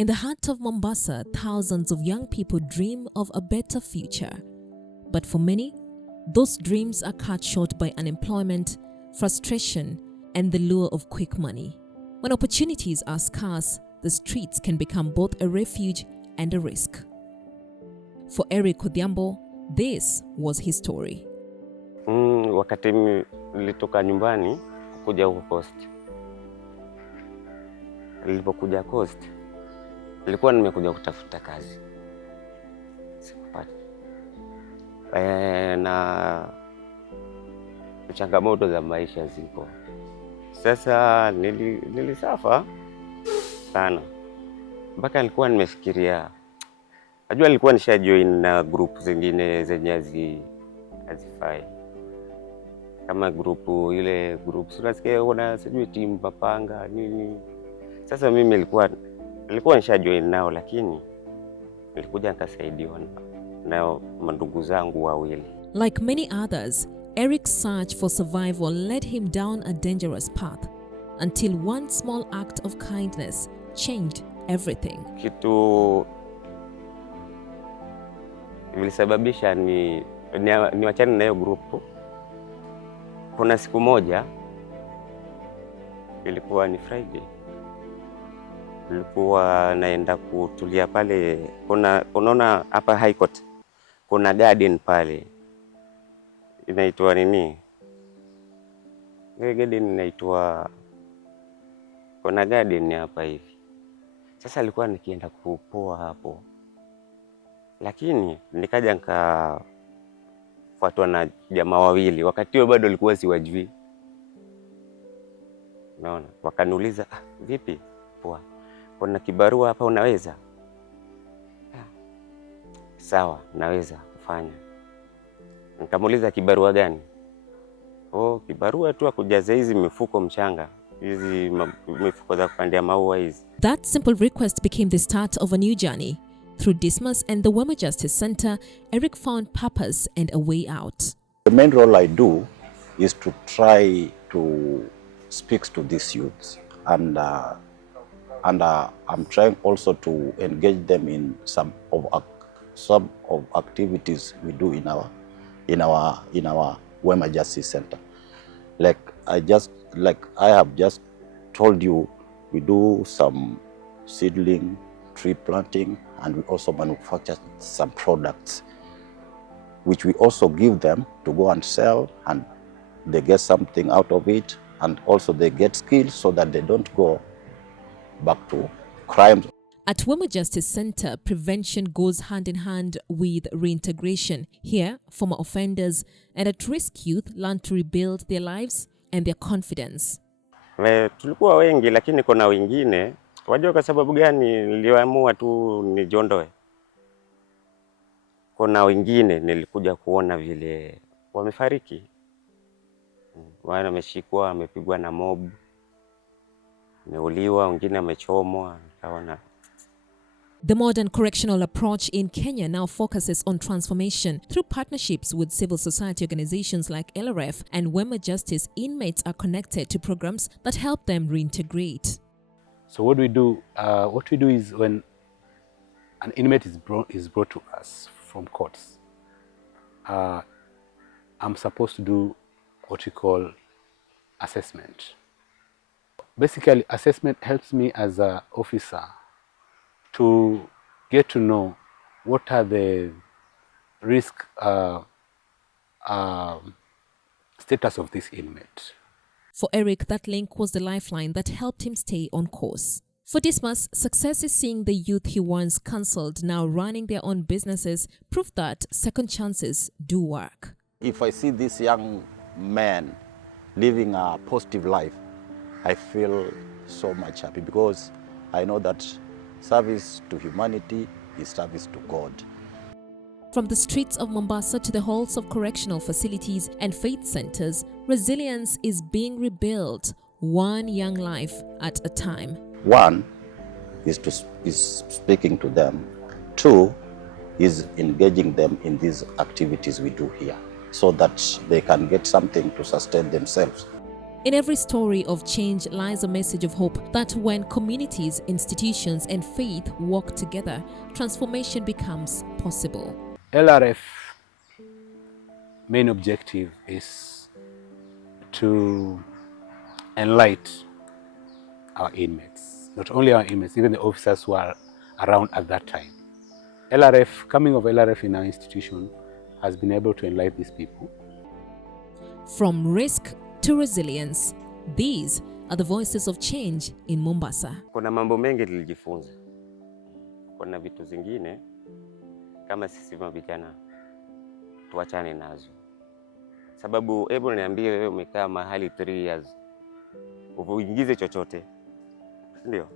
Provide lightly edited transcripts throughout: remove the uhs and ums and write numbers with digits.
In the heart of Mombasa, thousands of young people dream of a better future. But for many, those dreams are cut short by unemployment, frustration, and the lure of quick money. When opportunities are scarce, the streets can become both a refuge and a risk. For Eric Odhiambo, this was his story. Wakati nilitoka nyumbani kuja huko Coast. Nilipokuja Coast, nilikuwa nimekuja kutafuta kazi. Sikupata. Na changamoto za maisha zipo. Sasa nilisafa sana. Mpaka nilikuwa nimefikiria. Najua nilikuwa nishajoin na group zingine zenye hazifai. Kama grupu ile group unasikia kuna sijui timu mapanga nini. Sasa mimi nilikuwa nishajoin nao, lakini nilikuja nikasaidiwa na mandugu zangu wawili. Like many others, Eric's search for survival led him down a dangerous path until one small act of kindness changed everything. Kitu ilisababisha ni wachane na hiyo grupu. Kuna siku moja, ilikuwa ni Friday. Nilikuwa naenda kutulia pale, unaona hapa High Court. Kuna garden pale. Inaitwa nini? Ile garden inaitwa, kuna garden hapa hivi. Sasa nilikuwa nikienda kupoa hapo. Lakini nikaja nikafuatwa na jamaa wawili. Wakati huo bado nilikuwa siwajui. Unaona? Wakaniuliza, vipi? Poa. Kuna kibarua hapa unaweza? Sawa, naweza kufanya. Nikamuuliza kibarua gani? Kibarua tu kujaza hizi mifuko mchanga. Hizi mifuko za kupandia maua hizi. That simple request became the start of a new journey. Through Dismas and the Women Justice Center, Eric found purpose and a way out. The main role I do is to try to speak to these youths, and I'm trying also to engage them in some of activities we do in our Women Justice Center. Like I have just told you, we do some seedling tree planting, and we also manufacture some products which we also give them to go and sell, and they get something out of it, and also they get skills so that they don't go back to crime. At Women Justice Center, prevention goes hand in hand with reintegration. Here, former offenders and at-risk youth learn to rebuild their lives and their confidence. Tulikuwa wengi, lakini kuna wengine, wajua kwa sababu gani niliamua tu nijiondoe. Kuna wengine nilikuja kuona vile wamefariki. Wana wameshikwa, wamepigwa na mob, wameuliwa, wengine wamechomwa, nikaona. The modern correctional approach in Kenya now focuses on transformation. Through partnerships with civil society organizations like LRF and Women Justice, inmates are connected to programs that help them reintegrate. So what we do is when an inmate is brought to us from courts, I'm supposed to do what we call assessment. Basically, assessment helps me as an officer to get to know what are the risk status of this inmate. For Eric, that link was the lifeline that helped him stay on course. For Dismas, success is seeing the youth he once counseled now running their own businesses prove that second chances do work. If I see this young man living a positive life, I feel so much happy, because I know that service to humanity is service to God. From the streets of Mombasa to the halls of correctional facilities and faith centers, resilience is being rebuilt, one young life at a time. One is speaking to them. Two is engaging them in these activities we do here, so that they can get something to sustain themselves. In every story of change lies a message of hope that when communities, institutions, and faith work together, transformation becomes possible. LRF main objective is to enlighten our inmates, not only our inmates, even the officers who are around at that time. Coming of LRF in our institution has been able to enlighten these people. From risk to resilience, these are the voices of change in Mombasa. Kuna mambo mengi tulijifunza. Kuna vitu zingine kama sisi vijana tuachane nazo. Sababu hebu niambie wewe umekaa mahali 3 years. Uingize chochote. Ndio.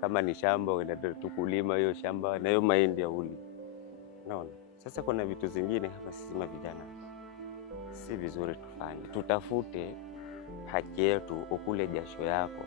Kama ni shamba unaenda tu kulima hiyo shamba na hiyo mahindi ya uli. Unaona? Sasa kuna vitu zingine kama sisi vijana si vizuri tufanye. Tutafute haki yetu, ukule jasho yako.